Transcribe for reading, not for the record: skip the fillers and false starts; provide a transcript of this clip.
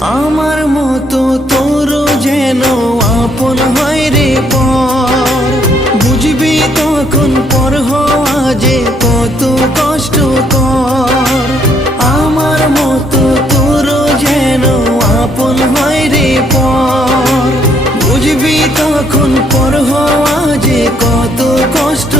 আমার মতো তোর যেন আপন হয় রে পর, বুঝবি তখন পর হওয়া যে কত কষ্টকর। আমার মতো তোর যেন আপন হয় রে পর, বুঝবি তখন পর হওয়া যে কত কষ্ট।